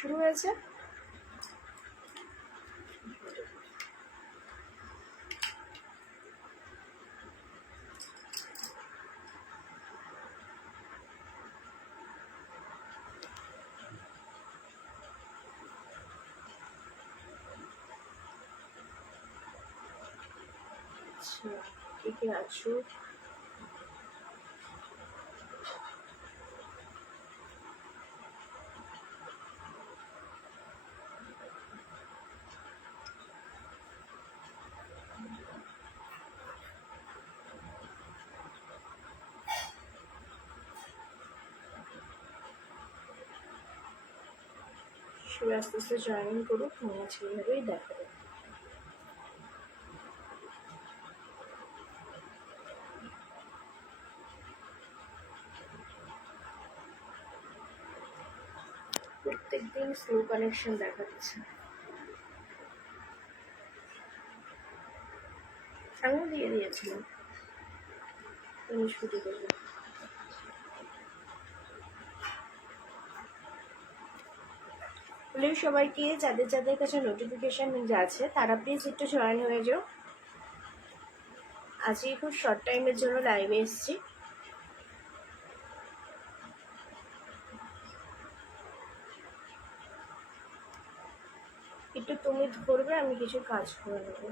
শুরু হয়েছে। আচ্ছা, কে আছো? সবাই আস্তে আস্তে জয়েন করুক, মনে আছে এইভাবেই দেখাবো। প্রত্যেকদিন স্লো কানেকশন দেখাচ্ছে। আমিও দিয়ে দিয়েছিলাম তনুষ্কুটি করবে। প্লিজ সবাইকে যাদের যাদের কাছে নোটিফিকেশন আছে তারা প্লিজ একটু জয়েন হয়ে যাও। আজকে খুব শর্ট টাইমের জন্য লাইভে এসেছি। একটু তুমি করবে, আমি কিছু কাজ করে নেবো।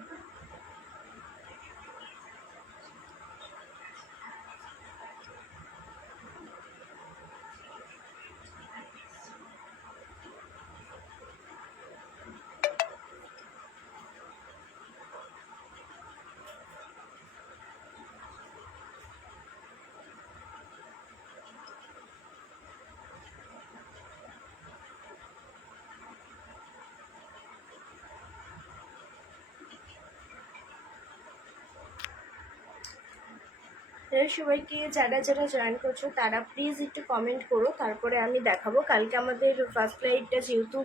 সবাইকে যারা যারা জয়েন করছো তারা প্লিজ একটু কমেন্ট করো, তারপরে আমি দেখাবো। কালকে আমাদের ফার্স্ট লাইভটা যেহেতু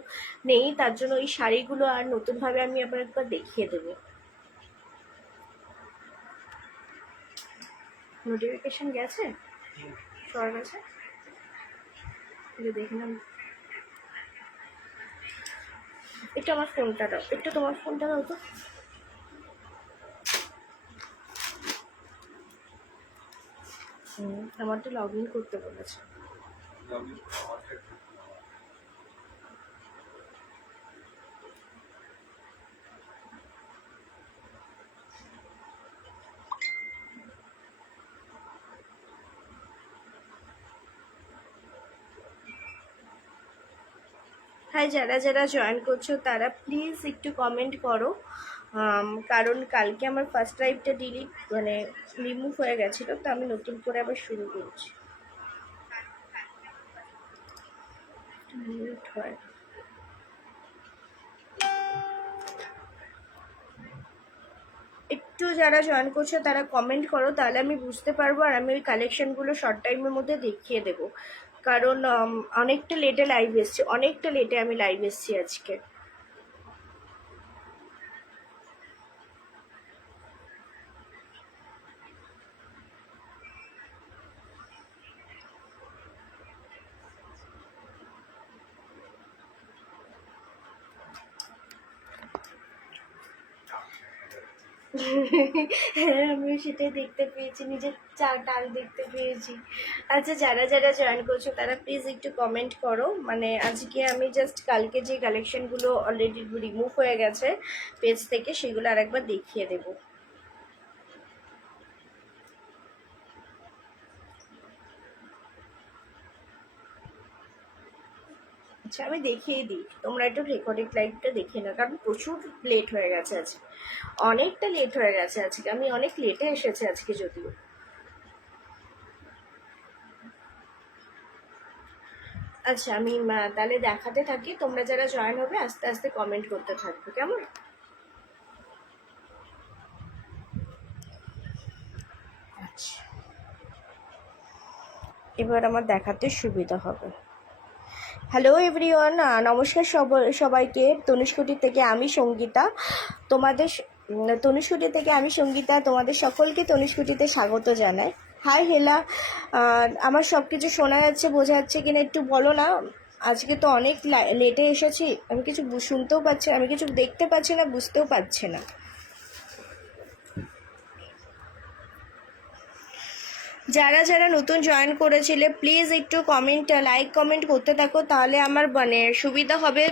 নেই, তার জন্য এই শাড়িগুলো আর নতুনভাবে আমি আবার একবার দেখিয়ে দেবো। নোটিফিকেশন গেছে সবার কাছে, দেখে নাম। একটু আমার ফোনটা দাও, একটু তোমার ফোনটা দাও তো। আমার তো লগ ইন করতে বলেছে। হ্যাঁ, যারা যারা জয়েন করছো তারা প্লিজ একটু কমেন্ট করো, কারণ কালকে আমার ফার্স্ট লাইভটা রিমুভ হয়ে গেছিলো, তো আমি নতুন করে আবার শুরু করছি। হয় একটু যারা জয়েন করছো তারা কমেন্ট করো, তাহলে আমি বুঝতে পারবো আর আমি ওই কালেকশনগুলো শর্ট টাইমের মধ্যে দেখিয়ে দেবো। কারণ অনেকটা লেটে লাইভ এসছি, অনেকটা লেটে আমি লাইভ এসছি আজকে। হ্যাঁ, আমিও সেটাই দেখতে পেয়েছি, নিজের টাল দেখতে পেয়েছি। আচ্ছা, যারা যারা জয়েন করছো তারা প্লিজ একটু কমেন্ট করো। আজকে আমি জাস্ট কালকে যে কালেকশনগুলো অলরেডি রিমুভ হয়ে গেছে পেজ থেকে, সেগুলো আরেকবার দেখিয়ে দেবো। আচ্ছা, আমি দেখিয়ে দিই, তোমরা একটু রেকর্ডিং লাইভটা দেখে নাও, কারণ প্রচুর লেট হয়ে গেছে আজকে, অনেকটা লেট হয়ে গেছে আজকে, আমি অনেক লেটে এসেছি আজকে যদিও। আচ্ছা, আমি তাহলে দেখাতে থাকি, তোমরা যারা জয়েন হবে আস্তে আস্তে কমেন্ট করতে থাকবে, কেমন? আচ্ছা, এবার আমার দেখাতে সুবিধা হবে। হ্যালো এভরিওয়ান, নমস্কার সবাইকে। তনুষ্কুটি থেকে আমি সঙ্গীতা, তোমাদের সকলকে তনুষ্কুটিতে স্বাগত জানাই। হাই হেলা, আমার সব কিছু শোনা যাচ্ছে, বোঝা যাচ্ছে কিনা একটু বলো না। আজকে তো অনেক লেটে এসেছি, আমি কিছু শুনতেও পাচ্ছি না, আমি কিছু দেখতে পাচ্ছি না, বুঝতেও পারছি না। যারা যারা নতুন জয়েন করেছিলে প্লিজ একটু লাইক কমেন্ট করতে থাকো, তাহলে আমার মানে সুবিধা হবে,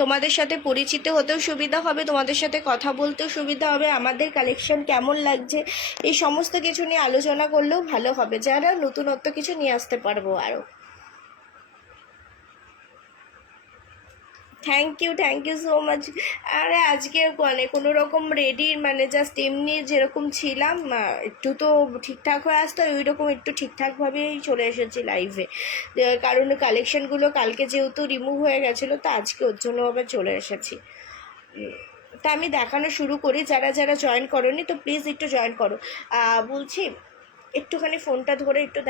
তোমাদের সাথে পরিচিত হতেও সুবিধা হবে, তোমাদের সাথে কথা বলতেও সুবিধা হবে, আমাদের কালেকশন কেমন লাগছে এই সমস্ত কিছু নিয়ে আলোচনা করলেও ভালো হবে, যারা নতুনত্ব কিছু নিয়ে আসতে পারবো আরও। Thank you so much. আরে আজকে মানে কোনো রকম রেডি মানে জাস্ট এমনি যেরকম ছিলাম একটু তো ঠিকঠাক হয়ে আসতো, ওই রকম একটু ঠিকঠাকভাবেই চলে এসেছি লাইভে, কারণ কালেকশানগুলো কালকে যেহেতু রিমুভ হয়ে গেছিলো তো আজকে ওর জন্য আবার চলে এসেছি। তা আমি দেখানো শুরু করি, যারা যারা জয়েন করোনি তো প্লিজ একটু জয়েন করো। বলছি একটুখানি ফোনটা ধরে একটু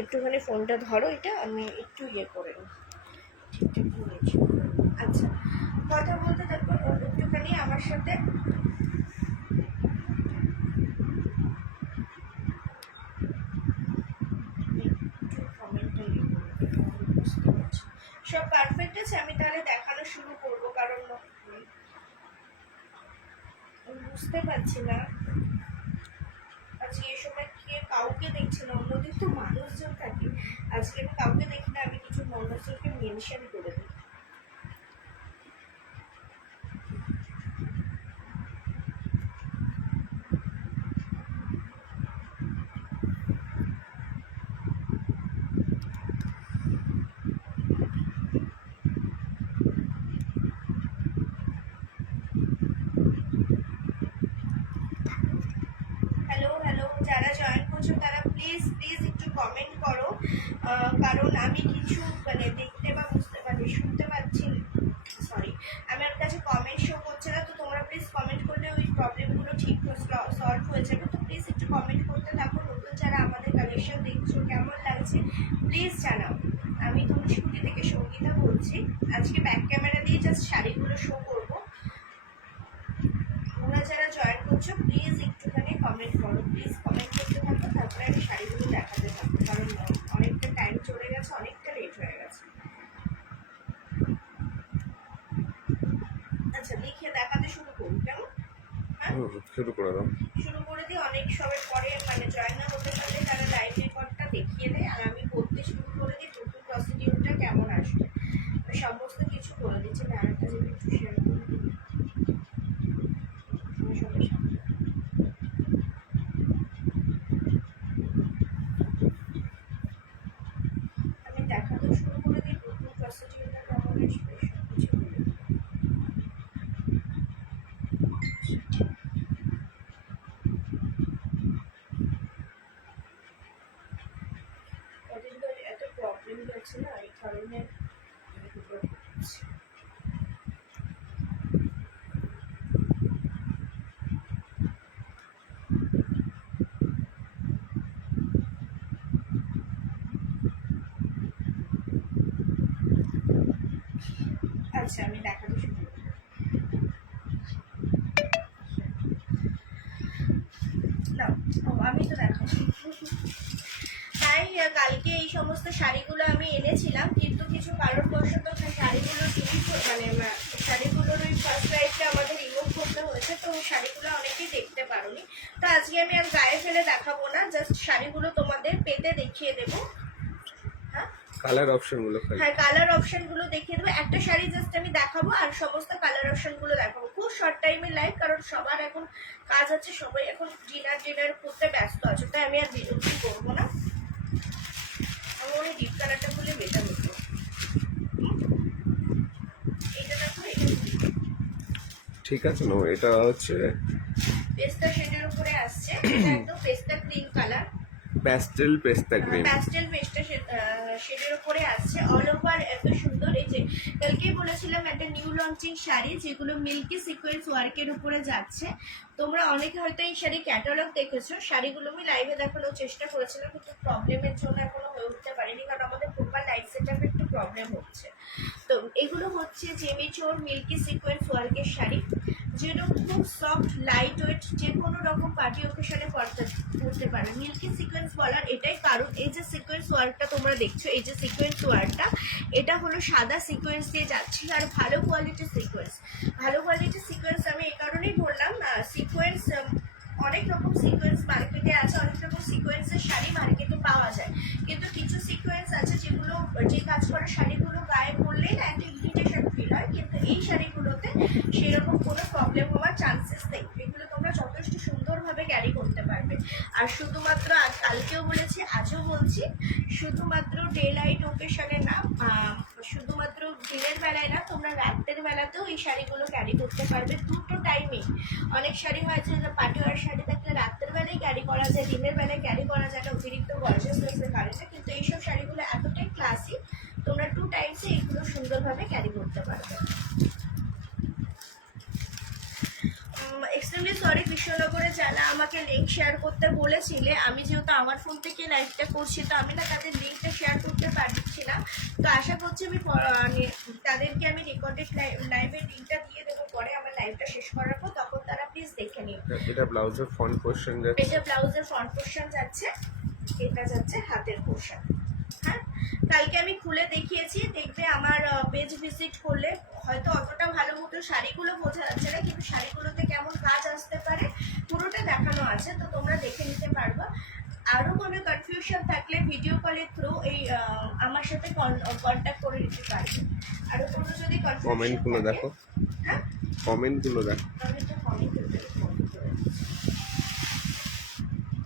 একটুখানি ফোনটা ধরো, এটা আমি একটু ইয়ে করে নিই। আচ্ছা, কথা বলতে দেখো একটুখানি আমার সাথে। সব পারফেক্ট আছে, আমি তাহলে দেখানো শুরু করবো, কারণ বুঝতে পারছি না আজকে এই সময় কে কাউকে দেখছি না, অন্যদিন তো মানুষজন থাকে, আজকে আমি কাউকে দেখি না, আমি কিছু মানুষজনকে মেনশন করে দিই। যারা জয়েন করছো তারা প্লিজ প্লিজ একটু কমেন্ট করো, কারণ আমি কিছু মানে দেখতে বা বুঝতে পারি শুনতে পাচ্ছি, সরি আমার কাছে কমেন্ট শো করছে না, তো তোমরা প্লিজ কমেন্ট করলে ওই প্রবলেমগুলো ঠিক সলভ হয়ে যাবে, তো প্লিজ একটু কমেন্ট করতে থাকো। নতুন যারা আমাদের কালেকশন দেখছো কেমন লাগছে প্লিজ জানাও। আমি ধনুষকুটি থেকে সঙ্গীতা বলছি, আজকে ব্যাক ক্যামেরা দিয়ে জাস্ট শাড়িগুলো শো করবো। তোমরা যারা জয়েন করছো প্লিজ একটুখানি কমেন্ট করো, প্লিজ কমেন্ট করতে থাকো, তারপরে আমি শাড়িগুলো দেখাতে থাকবো, কারণ অনেকটা টাইম চলে গেছে, অনেকটা লেট হয়ে গেছে। আচ্ছা দেখিয়ে দেখাতে শুরু করুন কেমন? শুরু করে দিই। অনেক সবাই পরে মানে জয়েন না হতে পারলে তারা লাইভ রেকর্ডটা দেখিয়ে দেয়, আর আমি বলতে শুরু করে দিই নতুন প্রসিডিউরটা কেমন আসবে, সমস্ত কিছু বলে দিচ্ছি। আমি আরেকটা যদি একটু শেয়ার করে দিই আমি দেখাতে শুরু করে দিই নতুন প্রসিডিউরটা কেমন আসবে সব কিছু। কদিন ধরে এত প্রবলেম হচ্ছে না, এই কারণে আচ্ছা আমি দেখাতে শুরু করি। না আমি তো দেখাচ্ছি। তাই কালকে এই সমস্ত শাড়িগুলো আমি এনেছিলাম, কিন্তু কিছু কারণবশত শাড়িগুলোর মানে শাড়িগুলোর ওই ফার্স্ট লাইফটা আমাদের রিমুভ করতে হয়েছে, তো শাড়িগুলো অনেকেই দেখতে পারোনি, তো আজকে আমি আর গায়ে ফেলে দেখাবো না, জাস্ট শাড়িগুলো তোমাদের পেতে দেখিয়ে দেবো। কালার অপশনগুলো, হ্যাঁ কালার অপশনগুলো দেখিয়ে দেবো, একটা শাড়ি জাস্ট আমি দেখাবো আর সমস্ত কালার অপশনগুলো দেখাবো, খুব শর্ট টাইমে লাইভ, কারণ সবার এখন কাজ আছে, সবাই এখন ডিনার করতে ব্যস্ত আছে, তাই আমি আর বিরক্তি করবো না। আমি ওই ডিপ কালারটা খুলে বেটার হতো, এটা দেখো, এটা ঠিক আছে না, এটা হচ্ছে পেস্তা শেডের উপরে আসছে, এটা একদম পেস্তা গ্রিন কালার, প্যাস্টেল পেস্তা শেডের উপরে আসছে, অল ওভার এত সুন্দর। এই যে কালকেই বলেছিলাম একটা নিউ লঞ্চিং শাড়ি যেগুলো মিল্কি সিকোয়েন্স ওয়ার্কের উপরে যাচ্ছে, তোমরা অনেকে হয়তো এই শাড়ি ক্যাটালগ দেখেছো, শাড়িগুলো আমি লাইভে দেখানোর চেষ্টা করেছিলাম, কিন্তু প্রবলেমের জন্য এখনো হয়ে উঠতে পারিনি, কারণ আমাদের প্রপার লাইট সেট আপে একটু প্রবলেম হচ্ছে। তো এগুলো হচ্ছে জেমিচোর মিল্কি সিকোয়েন্স ওয়ার্কের শাড়ি, যেটা খুব সফট লাইট ওয়েট, যে কোনো রকম পার্টি ওকেশনে পরতে পারে। মিল্কি সিকোয়েন্স বলার এটাই কারণ, এই যে সিকোয়েন্স ওয়ার্কটা তোমরা দেখছো, এই যে সিকোয়েন্স ওয়ার্কটা, এটা হলো সাদা সিকোয়েন্স দিয়ে যাচ্ছে, আর ভালো কোয়ালিটির সিকোয়েন্স। ভালো কোয়ালিটির সিকোয়েন্স আমি এই কারণেই বললাম, সিকোয়েন্স অনেক রকম সিকোয়েন্স মার্কেটে আছে, অনেক রকম সিকোয়েন্সের শাড়ি মার্কেটে পাওয়া যায়, কিন্তু কিছু সিকোয়েন্স আছে যেগুলো, যে কাজ করা শাড়িগুলো গায়ে পরলেই না একটা ইরিটেশন ফিল হয়, কিন্তু এই শাড়িগুলোতে সেরকম কোনো প্রবলেম হওয়ার চান্সেস নেই। এগুলো তোমরা যথেষ্ট সুন্দরভাবে ক্যারি করতে পারবে। আর শুধুমাত্র কালকেও বলেছি, আজও বলছি, শুধুমাত্র ডে লাইট ওকেশনে না, শুধুমাত্র দিনের বেলায় না, তোমরা রাতের বেলাতেও এই শাড়িগুলো ক্যারি করতে পারবে, দুটো টাইমেই। অনেক শাড়ি হয়েছে যে পাটিওয়ার শাড়ি থাকলে রাতের বেলায় ক্যারি করা যায়, দিনের বেলায় ক্যারি করা যায় না, অতিরিক্ত গর্জিয়াস হতে পারে না, কিন্তু এইসব শাড়িগুলো এতটাই ক্লাসি, তোমরা টু টাইমসে এইগুলো সুন্দরভাবে ক্যারি করতে পারবে। এক্সট্রিমলি সরি কৃষ্ণনগরে যারা আমাকে লিঙ্ক শেয়ার করতে বলেছিলে, আমি যেহেতু আমার ফোন থেকে লাইভটা করছি, তো আমি না তাদের লিঙ্কটা শেয়ার করতে পারছি না, তো আশা করছি আমি তাদেরকে আমি রেকর্ডেড লাইভের লিঙ্কটা দিয়ে দেবো পরে আমার লাইভটা শেষ করার পর, তখন তারা প্লিজ দেখে নিও। এটা ব্লাউজের ফ্রন্ট পোরশন যাচ্ছে, এটা ব্লাউজের ফ্রন্ট পোরশন যাচ্ছে, এটা যাচ্ছে হাতের পোরশন। হ্যাঁ, কালকে আমি খুলে দেখিয়েছি, দেখবে আমার পেজ ভিজিট করলে হয়তো অতটা ভালো মতো শাড়িগুলো বোঝা যাচ্ছে না, কিন্তু শাড়িগুলোতে কেমন কাজ আসতে পারে পুরোটা দেখানো আছে, তো তোমরা দেখে নিতে পারবা। আরও কোনো কনফিউশন থাকলে ভিডিও কলের থ্রু এই আমার সাথে কন্ট্যাক্ট করে নিতে পারবে। আরও কোনো যদি কমেন্টগুলো দেখো, হ্যাঁ কমেন্টগুলো দেখো। আমি তো কমেন্ট করতে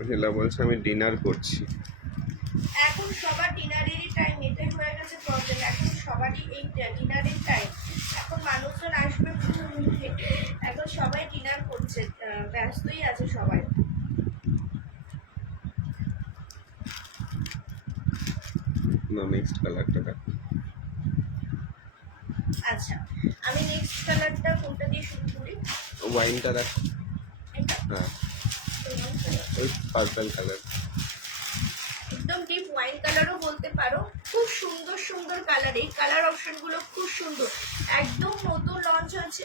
নীলা বলছে আমি ডিনার করছি। এখন সবার ডিনারেরই টাইম, এটাই হয়ে গেছে প্রবলেম, এখন সবারই এই ডিনারের টাইম, এখন মানুষজন আসবে এখন সবাই ডিনার করছে, ব্যস্তই আছে সবাই। না, নেক্সট কালারটা দেখো। আচ্ছা, আমি নেক্সট কালারটা কোনটা দিয়ে শুরু করি? ওয়াইনটা দেখো। এটা হ্যাঁ, ওই পার্পল কালার, একদম ডিপ ওয়াইন কালারও বলতে পারো, খুব সুন্দর সুন্দর কালার, এই কালার অপশনগুলো খুব সুন্দর, একদম নতুন লঞ্চ হয়েছে।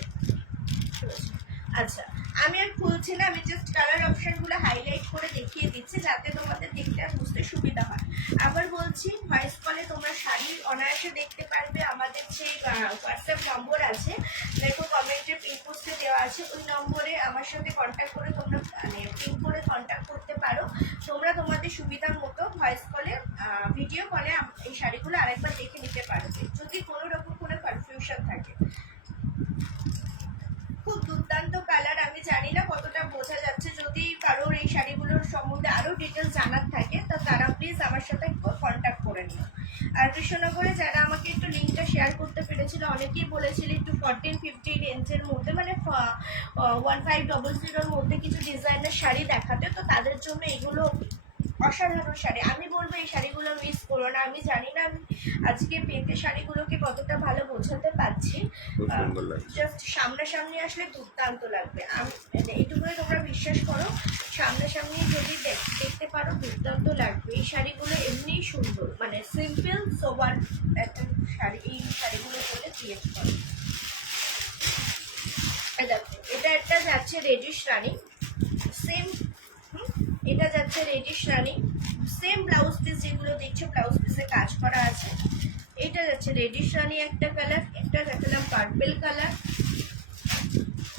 আচ্ছা, আমি আর খুলছি না, আমি জাস্ট কালার অপশনগুলো হাইলাইট করে দেখিয়ে দিচ্ছি যাতে তোমাদের দেখতে আর বুঝতে সুবিধা হয়। আবার বলছি, ভয়েস কলে তোমরা শাড়ি অনায়াসে দেখতে পারবে, আমাদের যে হোয়াটসঅ্যাপ নম্বর আছে, দেখো কমেন্টে পিন পোস্টে দেওয়া আছে, ওই নম্বরে আমার সাথে কন্ট্যাক্ট করে তোমরা মানে পিন করে কন্ট্যাক্ট করতে পারো। তোমরা তোমাদের সুবিধার মতো ভয়েস কলে, ভিডিও কলে এই শাড়িগুলো আরেকবার দেখে নিতে পারবে যদি কোনো রকম কোনো কনফিউশন থাকে। খুব দুর্দান্ত কালার, আমি জানি না কতটা বোঝা যাচ্ছে, যদি কারোর এই শাড়িগুলোর সম্বন্ধে আরও ডিটেলস জানার থাকে তো তারা প্লিজ আমার সাথে কন্ট্যাক্ট করে নিও। আর কৃষ্ণনগরে যারা আমাকে একটু লিঙ্কটা শেয়ার করতে পেরেছিল, অনেকেই বলেছিল একটু 1450 রেঞ্জের মধ্যে, মানে 1500-র মধ্যে কিছু ডিজাইনের শাড়ি দেখাতে, তো তাদের জন্য এগুলো অসাধারণ শাড়ি। আমি বলবো এই শাড়িগুলো মিস করো না। আমি জানি না আমি আজকে পেতে শাড়িগুলোকে কতটা ভালো বোঝাতে পারছি, জাস্ট সামনাসামনি আসলে দুর্দান্ত লাগবে। আমি এইটুকুই তোমরা বিশ্বাস করো, সামনাসামনি যদি দেখতে পারো দুর্দান্ত লাগবে। এই শাড়িগুলো এমনিই সুন্দর, মানে সিম্পল সোবার একটা শাড়ি, এই শাড়িগুলো বলে ক্রিয়েট করো। এটা একটা যাচ্ছে রেডিশ রানী, সেম, এটা যাচ্ছে রেডিশ রানী, সেম ব্লাউজ পিস যেগুলো দেখছো ব্লাউজ পিসে কাজ করা আছে। এটা যাচ্ছে রেডিশ রানী একটা কালার, একটা দেখালাম পার্পেল কালার,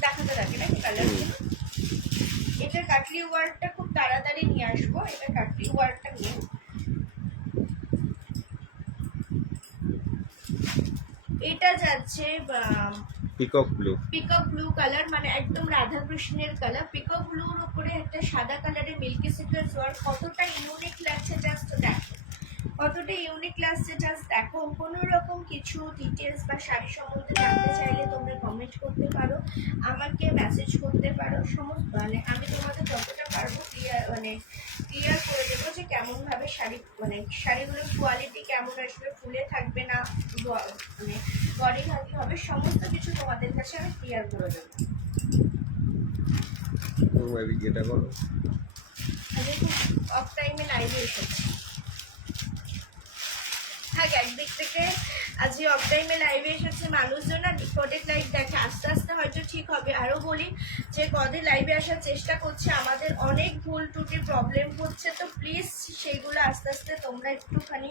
দেখাতে থাকে নাকি কালারগুলো। এটা কাটলি ওয়ার্কটা খুব তাড়াতাড়ি নিয়ে আসবো, এটা কাটলি ওয়ার্কটা নিয়ে। এটা যাচ্ছে peacock blue, peacock blue colour, মানে একদম রাধা কৃষ্ণের কালার। পিকক ব্লুর উপরে একটা সাদা কালারের মিল্কি সিকোয়েন্স ওয়ার্ক, কতটা ইউনিক লাগছে জাস্ট দেখো, কতটা ইউনিক লাগছে জাস্ট দেখো। কোনো রকম কিছু ডিটেলস বা শাড়ি সম্বন্ধে জানতে চাইলে তোমরা কমেন্ট করতে পারো, আমাকে মেসেজ করতে পারো, সমস্ত মানে আমি তোমাদের যতটা পারবো ক্লিয়ার করে দেবো যে কেমনভাবে শাড়ি, মানে শাড়িগুলোর কোয়ালিটি কেমন আসবে, ফুলে থাকবে না, মানে বডি ভাগি হবে, সমস্ত কিছু তোমাদের কাছে আমি ক্লিয়ার করে দেবো। এটা করো, আমি খুব অফ টাইমে লাইভে এসেছি। থাক, একদিক থেকে আজকে অফ টাইমে লাইভে এসেছে মানুষজন না রিকর্ডেড লাইভ দেখে, আস্তে আস্তে হয়তো ঠিক হবে। আরও বলি যে কদিন লাইভে আসার চেষ্টা করছে, আমাদের অনেক ভুল ত্রুটি প্রবলেম হচ্ছে, তো প্লিজ সেইগুলো আস্তে আস্তে তোমরা একটুখানি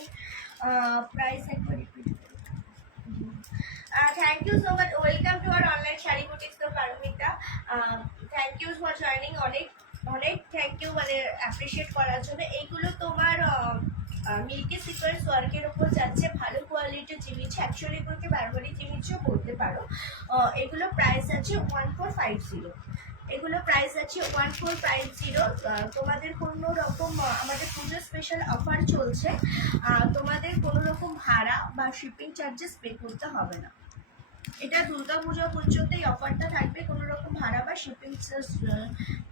প্রাইস একবার রিপিট করো। Thank you so much, welcome to our online sari boutiques তো Paromita, thank you for joining, অনেক অনেক থ্যাংক ইউ মানে অ্যাপ্রিসিয়েট করার জন্য। এইগুলো তোমার মিল্কি সিকোয়েন্স ওয়ার্কের ওপর যাচ্ছে, ভালো কোয়ালিটির জিনিস, অ্যাকচুয়ালি এগুলোকে বারবারি জিনিসও বলতে পারো। এগুলো প্রাইস আছে 1450, এগুলো প্রাইস আছে 1450। তোমাদের কোনো রকম আমাদের পুজো স্পেশাল অফার চলছে, তোমাদের কোনো রকম ভাড়া বা শিপিং চার্জেস পে করতে হবে না। এটা দুর্গা পুজো পর্যন্ত এই অফারটা থাকবে, কোনো রকম ভাড়া বা শিপিং চার্জ,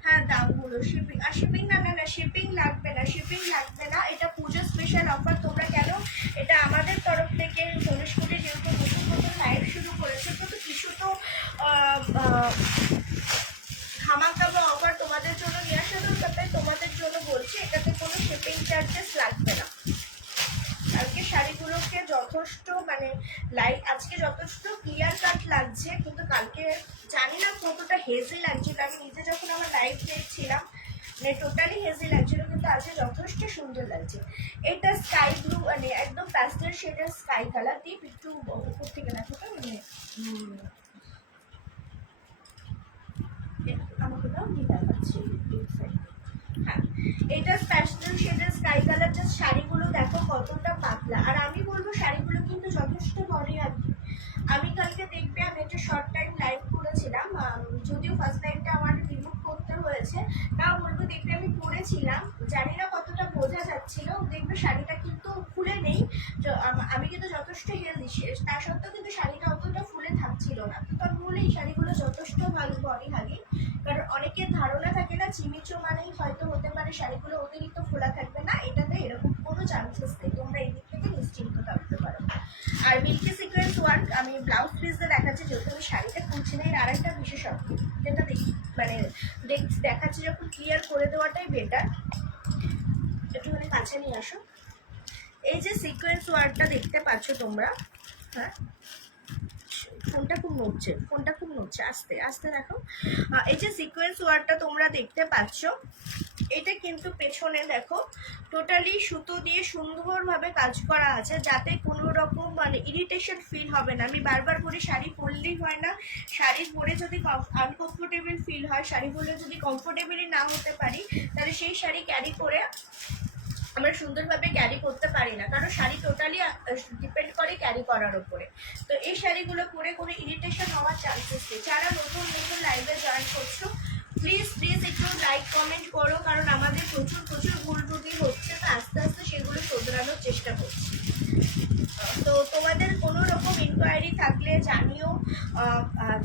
হ্যাঁ দামগুলো শিপিং আর শিপিং না না না শিপিং লাগবে না, শিপিং লাগবে না, এটা পুজো স্পেশাল অফার। তোমরা কেন, এটা আমাদের তরফ থেকে ধনুষপুরে যেহেতু নতুন নতুন লাইভ শুরু করেছে, তো কিছু তো ধামাকা বা অফার তোমাদের জন্য নিয়ে আসা দরকার, তাই তোমাদের জন্য বলছি এটাতে কোনো শিপিং চার্জেস লাগবে না। কালকে শাড়িগুলোকে যথেষ্ট মানে আজকে যথেষ্ট ক্লিয়ার কাট লাগছে, কিন্তু কালকে জানি না কতটা হেজি লাগছিল, আমি নিজে যখন আমার লাইভ দেখছিলাম মানে টোটালি হেজি লাগছিল, কিন্তু আজকে যথেষ্ট সুন্দর লাগছে। এটা স্কাই ব্লু মানে একদম প্যাস্টেল শেডের স্কাই কালার দিয়ে একটু উপর থেকে দেখো তো, মানে আমাকে দাও কি দেখাচ্ছি, হ্যাঁ এটা প্যাস্টেল শেডের স্কাই কালার। জাস্ট শাড়িগুলো দেখো কতটা পাতলা, আর আমি বলবো শাড়িগুলো কিন্তু যথেষ্ট বড় আর কি। আমি কালকে দেখবে আমি একটা শর্ট টাইম লাইভ করেছিলাম, যদিও ফার্স্ট টাইমটা আমার রিমুভ করতে হয়েছে, তাও বলবো দেখবে আমি পরেছিলাম, জানি না কতটা বোঝা যাচ্ছিল, দেখবে শাড়িটা কিন্তু খুলে নেই, আমি কিন্তু যথেষ্ট হেলদি, তা সত্ত্বেও কিন্তু শাড়িটা অতটা ফুলে থাকছিল না। তো আমি বলি এই শাড়িগুলো যথেষ্ট ভালো বডি হাগি, কারণ অনেকের ধারণা থাকে না চিমিচো মানেই হয়তো হতে পারে শাড়িগুলো অতিরিক্ত ফোলা থাকবে না, এটাতে এরকম কোনো চান্সেস নেই, তোমরা এই দিক থেকে নিশ্চিন্ত থাকতে পারো। আর মিল্কি সিকোয়েন্স ওয়ার্ক আমি ব্লাউজ পিসে দেখাচ্ছি, যেহেতু আমি শাড়িটা খুলছি না, এর আরেকটা বিশেষত্ব যেটা মানে দেখাচ্ছি যখন ক্লিয়ার করে দেওয়াটাই বেটার। একটুখানি কাছে নিয়ে আসো। এই যে সিকোয়েন্স ওয়ার্কটা দেখতে পাচ্ছ তোমরা, হ্যাঁ ফোনটা খুব নড়ছে, আস্তে আস্তে দেখো। এই যে সিকোয়েন্স ওয়ার্কটা তোমরা দেখতে পাচ্ছ, এটা কিন্তু পেছনে দেখো টোটালি সুতো দিয়ে সুন্দরভাবে কাজ করা আছে, যাতে কোনো রকম মানে ইরিটেশন ফিল হবে না। আমি বারবার করে শাড়ি পরলেই হয় না, শাড়ি পরে যদি আনকমফোর্টেবল ফিল হয়, শাড়ি পরলে যদি কমফোর্টেবলই না হতে পারি, তাহলে সেই শাড়ি ক্যারি করে আমরা সুন্দরভাবে ক্যারি করতে পারি না, কারণ শাড়ি টোটালি ডিপেন্ড করে ক্যারি করার উপরে। তো এই শাড়িগুলো পরে কোনো ইরিটেশন হওয়ার চান্সেস নেই। যারা নতুন নতুন লাইভে জয়েন করছো প্লিজ একটু লাইক কমেন্ট করো, কারণ আমাদের প্রচুর ভুল ত্রুটি হচ্ছে, তো আস্তে আস্তে সেগুলো শোধরানোর চেষ্টা করছি। তো তোমাদের কোনো রকম ইনকোয়ারি থাকলে জানিও।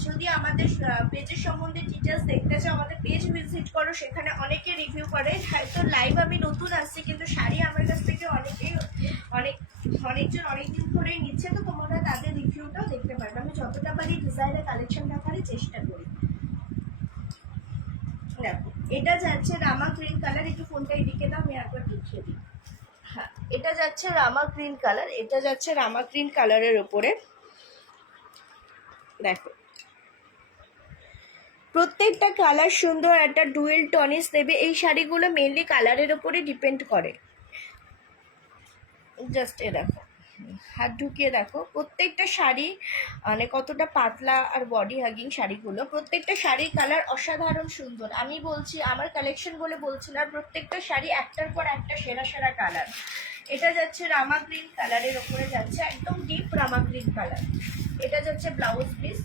যদি আমাদের পেজের সম্বন্ধে ডিটেলস দেখতে চাও, আমাদের পেজ ভিজিট করো, সেখানে অনেকে রিভিউ করে। হয়তো লাইভ আমি নতুন আসছি, কিন্তু শাড়ি আমার কাছ থেকে অনেকজন অনেকদিন ধরেই নিচ্ছে, তো তোমরা তাদের রিভিউটাও দেখতে পারবে। আমি যতটা পারি ডিজাইনের কালেকশন দেখারই চেষ্টা করি। দেখো এটা যাচ্ছে রামা গ্রিন কালার, একটু ফোনটা এদিকে দাও, আমি একবার দেখিয়ে দিই। হ্যাঁ এটা যাচ্ছে রামা গ্রিন কালার, এটা যাচ্ছে রামা গ্রিন কালারের ওপরে। দেখো প্রত্যেকটা কালার সুন্দর, একটা ডুয়েল টনিস দেবে। এই শাড়িগুলো মেনলি কালারের ওপরে ডিপেন্ড করে। জাস্ট এ দেখো, হাত ঢুকিয়ে দেখো প্রত্যেকটা শাড়ি মানে কতটা পাতলা আর বডি হাগিং শাড়িগুলো। প্রত্যেকটা শাড়ির কালার অসাধারণ সুন্দর, আমি বলছি আমার কালেকশন বলে বলছি না, প্রত্যেকটা শাড়ি একটার পর একটা সেরা কালার। এটা যাচ্ছে রামা গ্রিন কালারের ওপরে যাচ্ছে, একদম ডিপ রামা গ্রিন কালার। এটা যাচ্ছে ব্লাউজ পিস,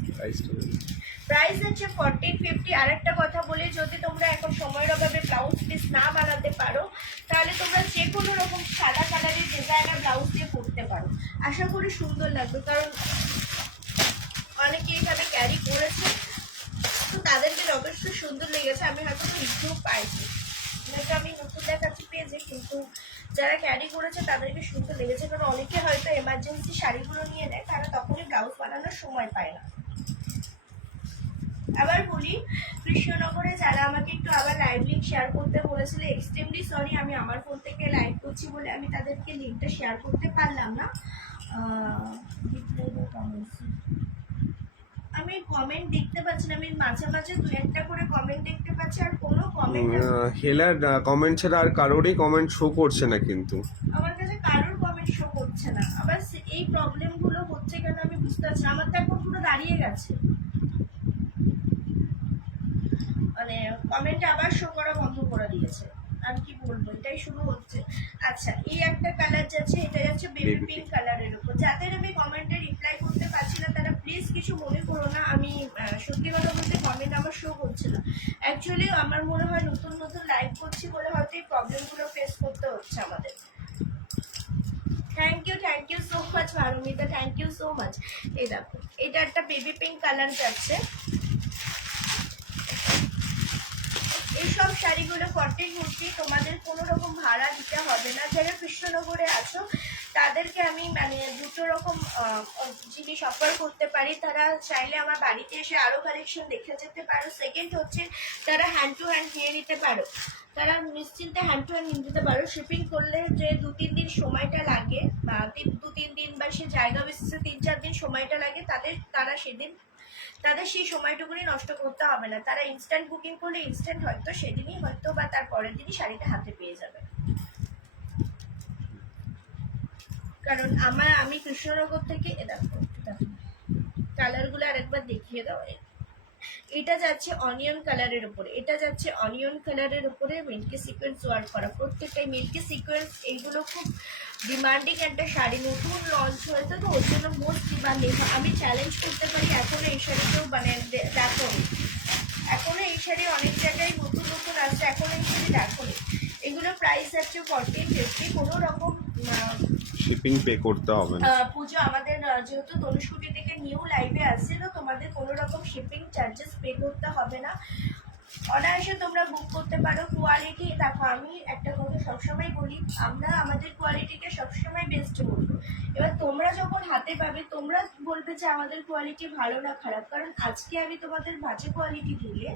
প্রাইস হচ্ছে 1450। আর একটা কথা বলি, যদি তোমরা এখন সময়ের অভাবে ব্লাউজ পিস না বানাতে পারো, তাহলে তোমরা যে কোনো রকম সাদা কালারের ডিজাইনার ব্লাউজ দিয়ে পরতে পারো, আশা করি সুন্দর লাগবে। কারণ অনেকে এইভাবে ক্যারি করেছে, তো তাদেরকে যথেষ্ট সুন্দর লেগেছে। আমি হয়তো রিভিউ পাইছি, এটা আমি নতুন দেখাচ্ছি পেয়েছি, কিন্তু যারা ক্যারি করেছে তাদেরকে সুন্দর লেগেছে। কারণ অনেকে হয়তো এমার্জেন্সি শাড়িগুলো নিয়ে নেয়, তারা তখনই ব্লাউজ বানানোর সময় পায় না। আবার বলি, কৃষ্ণনগরে যারা আমাকে একটু আবার লাইভ লিঙ্ক শেয়ার করতে বলেছিল, এক্সট্রিমলি সরি, আমি আমার ফোন থেকে লাইভ করছি বলে আমি তাদেরকে লিঙ্কটা শেয়ার করতে পারলাম না। reply the comments. আমি কমেন্ট দেখতে পাচ্ছি না, আমি মাঝে মাঝে দু একটা করে কমেন্ট দেখতে পাচ্ছি, আর কোনো কমেন্ট হেলার কমেন্ট ছাড়া আর কারোরই কমেন্ট শো করছে না কিন্তু। আমার কাছে কারোর কমেন্ট শো করছে না। আবার এই প্রবলেমগুলো হচ্ছে কেন আমি বুঝতে পারছি না। আমার তো এখন পুরো দাঁড়িয়ে গেছে, মানে কমেন্ট আবার শো করা বন্ধ করে দিয়েছে। আর কি বলবো, এটাই শুরু হচ্ছে। আচ্ছা, এই একটা কালার যাচ্ছে, এটা যাচ্ছে বেবি পিঙ্ক কালারের উপর। যাদের আমি কমেন্টে রিপ্লাই করতে পারছি না তারা প্লিজ কিছু মনে করো না। আমি সত্যি কথা বলতে কমেন্ট আমার শো করছে না। অ্যাকচুয়ালি আমার মনে হয় নতুন নতুন লাইভ করছি বলে হয়তো এই প্রবলেমগুলো ফেস করতে হচ্ছে আমাদের। Thank you so much Paromita, thank you so much. এই দেখো, এটা একটা বেবি পিঙ্ক কালার যাচ্ছে। এইসব শাড়িগুলো কটন কুর্তি, তোমাদের কোনো রকম ভাড়া দিতে হবে না। যারা কৃষ্ণনগরে আছো তাদেরকে আমি মানে দুটো রকম জিনিস অফার করতে পারি। তারা চাইলে আমার বাড়িতে এসে আরও কালেকশন দেখে যেতে পারো। সেকেন্ড হচ্ছে তারা হ্যান্ড টু হ্যান্ড নিয়ে নিতে পারো, তারা নিশ্চিন্তে হ্যান্ড টু হ্যান্ড নিয়ে নিতে পারো। শিপিং করলে যে 2-3 দিন সময়টা লাগে, বা 2-3 দিন বা সে জায়গা বিশেষে 3-4 দিন সময়টা লাগে, তাদের সেই সময়টুকুনি নষ্ট করতে হবে না। তারা ইনস্ট্যান্ট বুকিং করলে ইনস্ট্যান্ট হয়তো সেদিনই হয়তো বা তার পরের দিনই শাড়িটা হাতে পেয়ে যাবে। কারণ আমি কৃষ্ণনগর থেকে দেখো কালারগুলো আরেকবার দেখিয়ে দাও। এটা যাচ্ছে অনিয়ন কালারের উপরে, এটা যাচ্ছে অনিয়ন কালারের উপরে মিল্কি সিকোয়েন্স ওয়ার্ক করা। প্রত্যেকটাই মিল্কি সিকোয়েন্স। এইগুলো খুব ডিমান্ডিং একটা শাড়ি, নতুন লঞ্চ হয়েছে তো ওর জন্য মোস্ট ডিমান্ডিং। আমি চ্যালেঞ্জ করতে পারি এখনো এই শাড়িতেও মানে দেখো, এখনো এই শাড়ি অনেক জায়গায় নতুন নতুন আসছে, এখনো এই শাড়ি দেখো। এগুলোর প্রাইস আছে 1450। কোনো রকম শিপিং পে করতে হবে না। পুজো আমাদের যেহেতু ধনুষকুটি থেকে নিউ লাইভে আসছে, তো তোমাদের কোনো রকম শিপিং চার্জেস পে করতে হবে না। অনায়াসে তোমরা বুক করতে পারো। কোয়ালিটি দেখো, আমি একটা কথা সবসময় বলি, আমরা আমাদের কোয়ালিটিকে সবসময় বেস্ট বলবো। এবার তোমরা যখন হাতে পাবে তোমরা বলবে যে আমাদের কোয়ালিটি ভালো না খারাপ। কারণ আজকে আমি তোমাদের বাজে কোয়ালিটি দিলে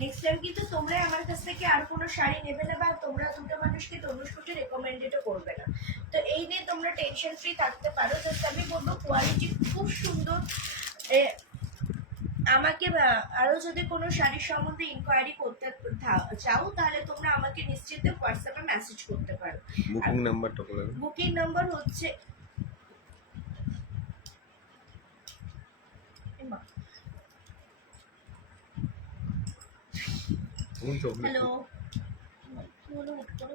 নেক্সট টাইম কিন্তু তোমরা আমার কাছ থেকে আর কোনো শাড়ি নেবে না, বা তোমরা দুটো মানুষকে ধনুষকুটি রেকমেন্ডেডও করবে না। তো এই নিয়ে তোমরা টেনশন ফ্রি থাকতে পারো। জাস্ট আমি বলবো কোয়ালিটি খুব সুন্দর। আমাকে আরও যদি কোনো শাড়ির সম্বন্ধে ইনকোয়ারি করতে চাও তাহলে তোমরা আমাকে নিশ্চিত হোয়াটসঅ্যাপে মেসেজ করতে পারো। বুকিং নাম্বারটা বলে দাও। বুকিং নাম্বার হচ্ছে হ্যালো,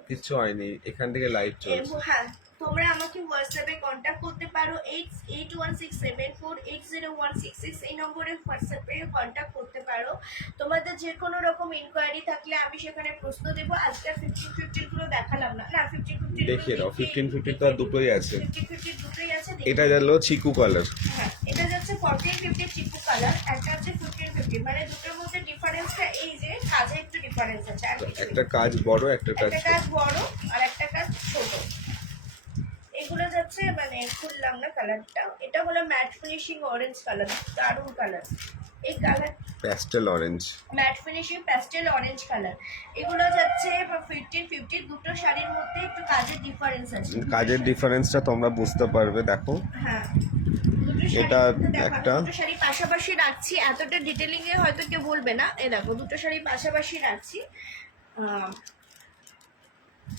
কিচ্ছু হয়নি, এখান থেকে লাইভ চলছে। হ্যাঁ, তোমরা আমাকে হোয়াটসঅ্যাপে কন্ট্যাক্ট করতে পারো। 881674801666 এই নম্বরে হোয়াটসঅ্যাপে কন্ট্যাক্ট করতে পারো। তোমাদের যে কোনো রকম ইনকোয়ারি থাকলে আমি সেখানে প্রশ্ন দেবো। আজকে 1550 গুলো দেখালাম না, 1550 দেখিয়ে দাও। 1550 তো আর দুটোই আছে। 1550 দুটোই আছে। এটা গেল চিকু কালার। হ্যাঁ, এটা যাচ্ছে 1450 চিকু কালার, একটা হচ্ছে 1550। মানে দুটোর মধ্যে ডিফারেন্সটা এই যে কাজে একটু ডিফারেন্স আছে। আর একটা কাজ বড়, একটা কাজ বড় আর একটা কাজ ছোট। এগুলো যাচ্ছে মানে খুললাম না কালারটা। এটা হলো ম্যাট ফিনিশিং অরেঞ্জ কালার, দারুণ কালার। এই colour pastel orange, mat finishing pastel orange colour. এগুলো যাচ্ছে 1550। দুটো শাড়ির মধ্যে একটু কাজের ডিফারেন্স আছে। কাজের ডিফারেন্সটা তোমরা বুঝতে পারবে। দেখো হ্যাঁ, এটা একটা দুটো শাড়ি পাশাপাশি রাখছি, এতটা ডিটেলিং এ হয়তো কেউ বলবে না। এই দেখো দুটো শাড়ি পাশাপাশি রাখছি।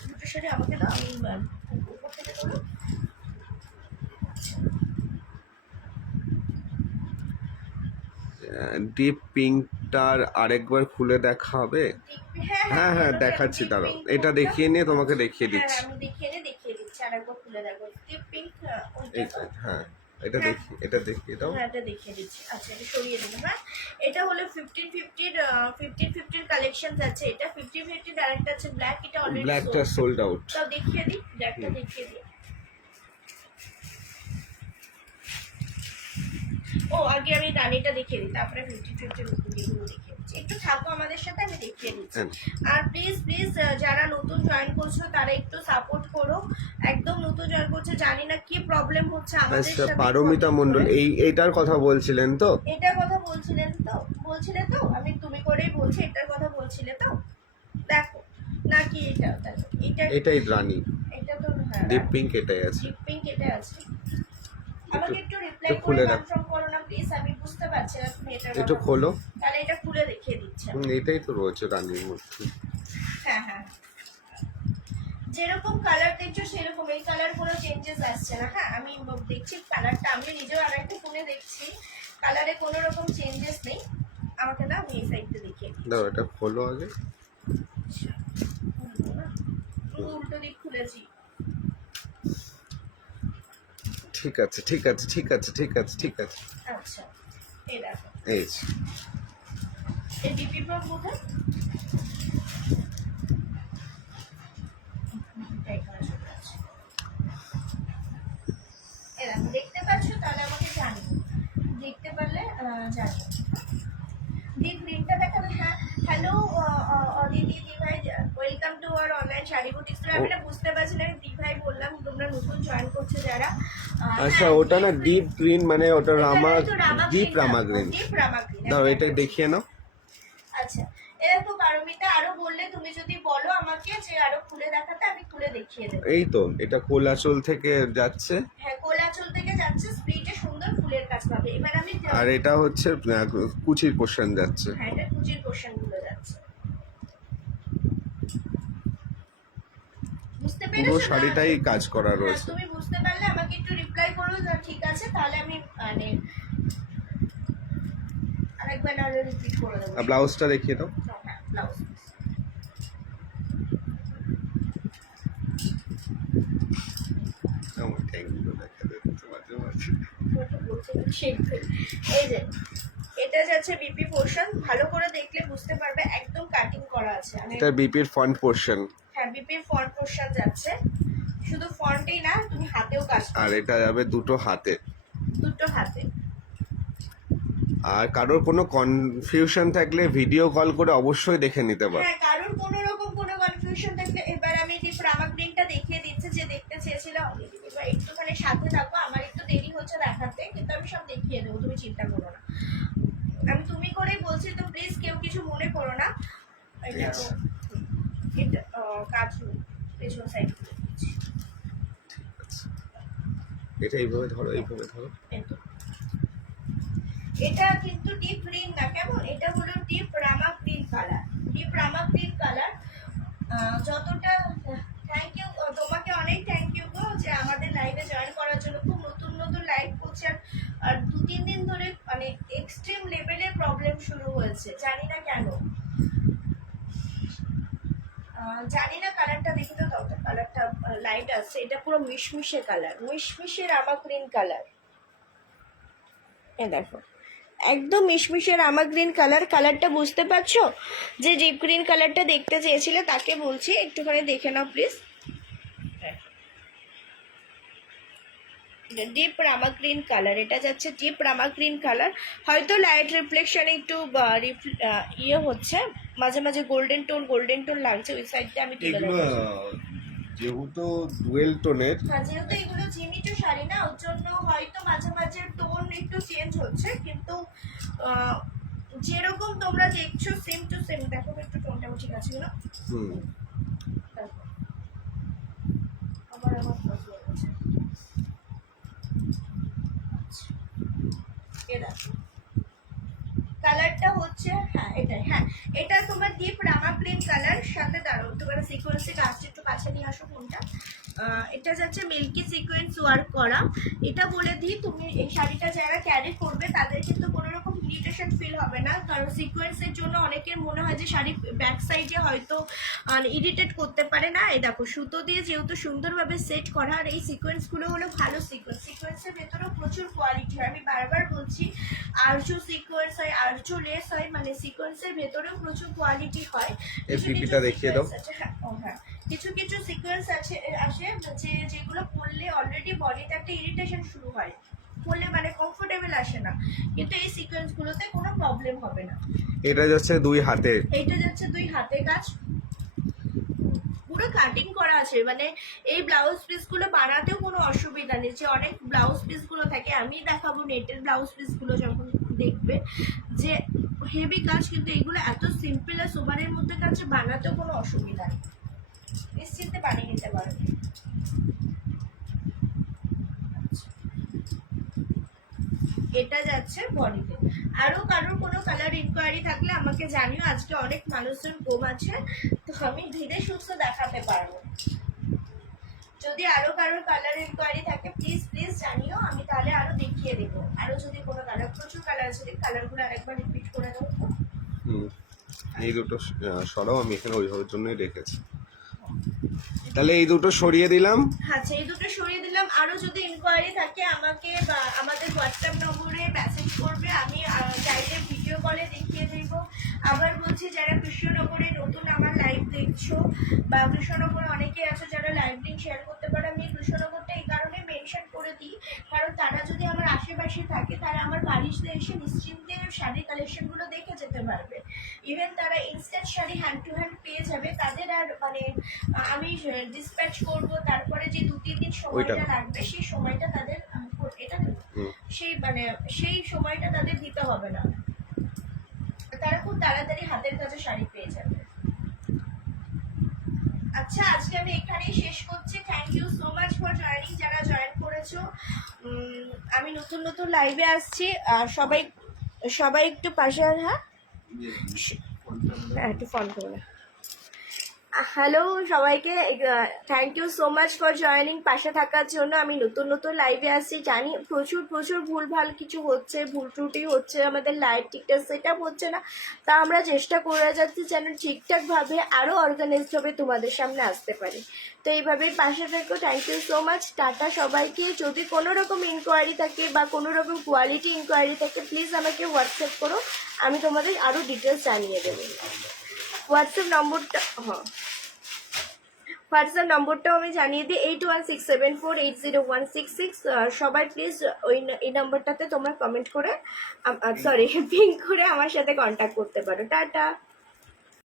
দুটো শাড়ি আমাকে দাও, আমি উপর থেকে তোলো। ডিপ পিঙ্কটার আরেকবার খুলে দেখা হবে। হ্যাঁ হ্যাঁ দেখাচ্ছি, দাঁড়াও এটা দেখিয়ে নিয়ে তোমাকে দেখিয়ে দিচ্ছি। আমি দেখিয়ে দিচ্ছি, আরেকবার খুলে দেখো। ডিপ পিঙ্ক, হ্যাঁ এটা দেখিয়ে দাও। হ্যাঁ, এটা দেখিয়ে দিচ্ছি। আচ্ছা, এটা সরিয়ে দেবো। হ্যাঁ, এটা হলো 1550 কালেকশন যাচ্ছে। এটা 1550 আরেকটা আছে ব্ল্যাক, এটা অলরেডি ব্ল্যাকটা সোল্ড আউট। তাও দেখিয়ে দিই, ব্ল্যাকটা দেখিয়ে দিই। ও আগে আমি রানীটা দেখিয়ে দিই, তারপরে 1550 গুলো দেখিয়ে দিচ্ছি। একটু থাকো আমাদের সাথে, আমি দেখিয়ে দিচ্ছি। আর প্লিজ যারা নতুন জয়েন করছো তারা একটু সাপোর্ট করো। একদম নতুন জয়েন করছো, জানি না কি প্রবলেম হচ্ছে আমাদের সাথে। পারমিতা মণ্ডল এইটার কথা বলছিলেন তো? এটার কথা বলছিলে তো আমি তুমি করেই বলছি। এটার কথা বলছিলে তো? দেখো নাকি এটা দেখো, এটাই রানী। এটা তো হ্যাঁ, ডিপ পিঙ্ক এটাই আছে। ডিপ পিঙ্ক এটা আছে। আমাকে একটু রিপ্লাই একটু করে খুলে রাখ। কনফার্ম করো না প্লিজ, আমি বুঝতে পারছি না তুমি এটা একটু খোলো। তাহলে এটা খুলে দেখিয়ে দিচ্ছি আমি। এটাই তো রয়েছে রানীর মধ্যে। হ্যাঁ হ্যাঁ, যেরকম কালার দেখছো সেরকম, এই কালার কোনো চেঞ্জেস আসছে না। হ্যাঁ আমি দেখছি কালারটা, আমি নিজেও আর একটা ফোনে দেখছি, কালারে কোনো রকম চেঞ্জেস নেই। আমাকে না আমি এই সাইডটা দেখিয়ে দিই। দাও এটা খোলো আগে। উল্টো দিক খুলেছি। ঠিক আছে ঠিক আছে ঠিক আছে ঠিক আছে ঠিক আছে। আচ্ছা এই দেখো, এই যে। এই ডিপি প্রো কোথায়? এখানে চলে আসে। এই দেখো, দেখতে পাচ্ছ? তাহলে আমাকে জানিও, দেখতে পারলে জানিও। দি গ্রিনটা দেখাবে। হ্যাঁ হ্যালো অদিতি দি ভাই, welcome to our online sari boutique. আমি না বুঝতে পারছি না, দি ভাই বললাম, তোমরা নতুন জয়েন করছো যারা। আচ্ছা ওটা না ডিপ গ্রিন, মানে ওটা রামা, deep Rama green. Deep Rama green. দাও এটা দেখিয়ে নাও। আচ্ছা এরকম পারমিতা আরো বললে, তুমি যদি বলো আমাকে যে আরো খুলে দেখাতে, আমি খুলে দেখিয়ে দেবো। এই তো এটা কোলাচল থেকে যাচ্ছে। হ্যাঁ কোলাচল থেকে যাচ্ছে, স্প্রিটে সুন্দর ফুলের কাজ পাবে। এবার আমি আর এটা হচ্ছে কুচির পোর্শন যাচ্ছে। হ্যাঁ এটা কুচির পোর্শন গুলো যাচ্ছে। বুঝতে পুরো পেরেছো? শাড়িটাই কাজ করা রয়েছে। তুমি বুঝতে পারলে আমাকে একটু রিপ্লাই করো যে ঠিক আছে, তাহলে আমি মানে আরেকবার না রিপিট করে দেবো। আর ব্লাউজটা দেখিয়ে দাও। হ্যাঁ ব্লাউজ আমার ঠ্যাংগুলো দেখা যাচ্ছে মাঝে মাঝে। এই যে এটা যাচ্ছে বিপি পোর্শন, ভালো করে দেখলে বুঝতে পারবে একদম কাটিং করা আছে। এটা বিপির ফ্রন্ট পোর্শন। হ্যাঁ বিপির ফ্রন্ট পোর্শন যাচ্ছে, শুধু ফ্রন্টেই না, তুমি হাতেও কাজ করবে। আর এটা যাবে দুটো হাতে। দুটো হাতে। আর কারোর কোনো কনফিউশন থাকলে ভিডিও কল করে অবশ্যই দেখে নিতে পারো। হ্যাঁ কারোর কোনো রকম কোনো কনফিউশন থাকলে এবার আমি ডিপ রামা গ্রিনটা দেখিয়ে দিচ্ছি, যে দেখতে চেয়েছিলাম। এবার একটুখানি সাথে থাকো, আমার একটু দেরি হচ্ছে দেখাতে, কিন্তু আমি সব দেখিয়ে দেবো, তুমি চিন্তা করো না। আমি তুমি করেই বলছি, তো প্লিজ কেউ কিছু মনে করো না। এটা কাজ পেছন সাইড করে দিচ্ছি। এটা এইভাবে ধরো, এইভাবে ধরো। এটা কিন্তু ডিপ গ্রিন না, কেমন? এটা হলো deep Rama green colour. Deep Rama green colour. যতটা থ্যাংক ইউ তোমাকে, অনেক থ্যাংক ইউ গো, যে আমাদের লাইভে জয়েন করার জন্য। খুব নতুন নতুন লাইভ করছে, আর 2-3 দিন ধরে মানে এক্সট্রিম লেভেলের প্রবলেম শুরু হয়েছে, জানি না কেন। জানি না, কালারটা দেখে তো দাও, কালারটা লাইট আছে। এটা পুরো মিশমিশে কালার, মিশমিশে রামা গ্রিন কালার। এ দেখো একদম মিশমিশে রামা গ্রিন কালার। কালারটা বুঝতে পারছো? যে ডিপ গ্রিন কালারটা দেখতে চেয়েছিলে তাকে বলছি, একটুখানি দেখে নাও please. Deep Rama green colour, এটা যাচ্ছে ডিপ রামা গ্রিন কালার। হয়তো লাইট রিফ্লেকশনে একটু ইয়ে হচ্ছে, মাঝে মাঝে গোল্ডেন টোন লাগছে। ওই সাইডটা আমি তুলে দেবো। যেহেতু ডুয়েল টোনের, হ্যাঁ যেহেতু এগুলো জিমিটো শাড়ি না, ওর জন্য হয়তো মাঝে মাঝে টোন একটু চেঞ্জ হচ্ছে, কিন্তু যেরকম তোমরা দেখছো সেম টু সেম। দেখো একটু টোনটা ঠিক আছে না? আমার কালারটা হচ্ছে, হ্যাঁ এটাই। হ্যাঁ এটা তোমার ডিপ রামা গ্রিন কালার, সাথে দাঁড়াও তোমার সিকোয়েন্সের কাজটা একটু কাছে নিয়ে আসো ফোনটা। এটা যাচ্ছে মিল্কি সিকোয়েন্স ওয়ার্ক করা। এটা বলে দিই, তুমি এই শাড়িটা যারা ক্যারি করবে তাদের কিন্তু কোনো রকম ইরিটেশন ফিল হবে না, কারণ সিকোয়েন্সের জন্য অনেকের মনে হয় যে শাড়ি ব্যাক সাইডে হয়তো ইরিটেট করতে পারে না। এই দেখো সুতো দিয়ে যেহেতু সুন্দরভাবে সেট করা, আর এই সিকোয়েন্সগুলো হলো ভালো সিকোয়েন্স। সিকোয়েন্সের ভেতরেও প্রচুর কোয়ালিটি হয়, আমি বারবার বলছি। আরচু সিকোয়েন্স হয়, আরচু লেস হয়, মানে সিকোয়েন্সের ভেতরেও প্রচুর কোয়ালিটি হয়। এই পিপিটা দেখিয়ে দাও। হ্যাঁ কিছু কিছু সিকোয়েন্স আসে যে যেগুলো পরলে অলরেডি বডিতে একটা ইরিটেশন শুরু হয়, পরলে মানে কমফোর্টেবল আসে না, কিন্তু এই সিকোয়েন্স গুলোতে কোনো প্রবলেম হবে না। এটা যাচ্ছে দুই হাতে। এইটা যাচ্ছে দুই হাতে কাজ, পুরো কাটিং করা আছে। মানে এই ব্লাউজ পিস গুলো বানাতেও কোনো অসুবিধা নেই। যে অনেক ব্লাউজ পিস গুলো থাকে, আমি দেখাবো নেটের ব্লাউজ পিস গুলো যখন দেখবে যে হেভি কাজ, কিন্তু এগুলো এত সিম্পল আর সোবারের মধ্যে কাছে বানাতেও কোনো অসুবিধা নেই, নিশ্চিন্তে বানিয়ে নিতে পারবে। এটা যাচ্ছে বডিতে। আরো কারোর কোনো কালার ইনকোয়ারি থাকলে আমাকে জানিও, আজকে অনেক মানুষজন কম আছে তো আমি ধীরে সুস্থ দেখাতে পারবো। যদি আরো কারোর কালার ইনকোয়ারি থাকে প্লিজ প্লিজ জানিও, আমি তাহলে আরো দেখিয়ে দেবো। আরো যদি কোনো কালার, প্রচুর কালার আছে, কালারগুলো আরেকবার রিপিট করে দেবো তো। এই দুটো সরাও, আমি এখানে ওইভাবের জন্যই রেখেছি। তাহলে এই দুটো সরিয়ে দিলাম। আচ্ছা, এই দুটো সরিয়ে দিলাম। আরো যদি ইনকোয়ারি থাকে আমাকে বা আমাদের হোয়াটসঅ্যাপ নম্বরে মেসেজ করবে, আমি চাইলে ভিডিও কলে দেখিয়ে দেব। আবার বলছি, যারা কৃষ্ণনগরে নতুন আমার লাইভ দেখছো বা কৃষ্ণনগরে অনেকে আছে যারা লাইভ লিঙ্ক শেয়ার করতে পারে, আমি কৃষ্ণনগরটা এই কারণে মেনশন করে দিই কারণ তারা যদি আমার আশেপাশে থাকে তারা আমার বাড়িতে এসে নিশ্চিন্তে শাড়ি কালেকশনগুলো দেখে যেতে পারবে। ইভেন তারা instant sari hand to hand পেয়ে যাবে, তাদের আর মানে আমি ডিসপ্যাচ করব তারপরে যে 2-3 দিন সময়টা লাগবে সেই সময়টা তাদের এটা সেই মানে সেই সময়টা তাদের দিতে হবে না, তারা খুব তাড়াতাড়ি হাতের কাছে শাড়ি পেয়ে যাবে। আচ্ছা, আজকে আমি এখানেই শেষ করছি। Thank you so much for joining, যারা জয়েন করেছো। আমি নতুন নতুন লাইভে আসছি, সবাই সবাই একটু পাশে। হ্যাঁ একটু ফোন করো না। হ্যালো সবাইকে, thank you so much for joining, পাশে থাকার জন্য। আমি নতুন নতুন লাইভে আসছি, জানি প্রচুর প্রচুর ভুলভাল কিছু হচ্ছে, ভুল ত্রুটি হচ্ছে, আমাদের লাইভ ঠিকঠাক সেট আপ হচ্ছে না, তা আমরা চেষ্টা করে যাচ্ছি যেন ঠিকঠাকভাবে আরও অর্গানাইজডভাবে তোমাদের সামনে আসতে পারি। তো এইভাবেই পাশে থাকো। Thank you so much, tata সবাইকে। যদি কোনো রকম ইনকোয়ারি থাকে বা কোনো রকম কোয়ালিটি ইনকোয়ারি থাকে প্লিজ আমাকে হোয়াটসঅ্যাপ করো, আমি তোমাদের আরও ডিটেলস জানিয়ে দেবো। হোয়াটসঅ্যাপ নম্বরটা, হ্যাঁ হোয়াটসঅ্যাপ নম্বরটাও আমি জানিয়ে দিই, 8167480166। সবাই প্লিজ এই নাম্বারটাতে তোমরা কমেন্ট করে সরি পিং করে আমার সাথে কন্ট্যাক্ট করতে পারো। টাটা।